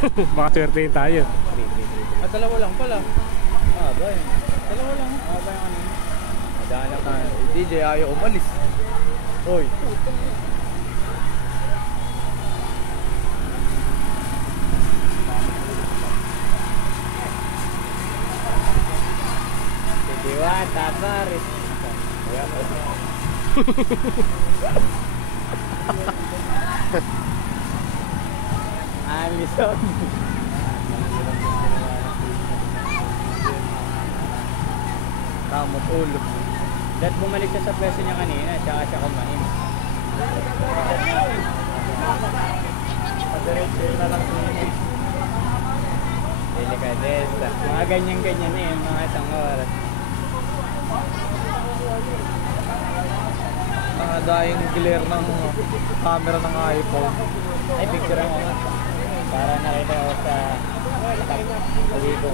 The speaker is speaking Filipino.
Baka swertein tayo. Dalawa lang pala. Ba yun. Dalawa lang. Ba yung kanina. Madaan lang tayo. DJ ayaw umalis. Hoy. Diwan, taparis. Alison. Kamot ulo. Dahil bumalik siya sa pwesto niya kanina, tsaka siya kumain. Padiretso na lang siya. Delikadesa. Mga ganyan-ganyan eh, mga isang oras. Nakadaing glare ng camera ng iPhone. Ay, picture mo nga. Para nakita ko sa uwi ko.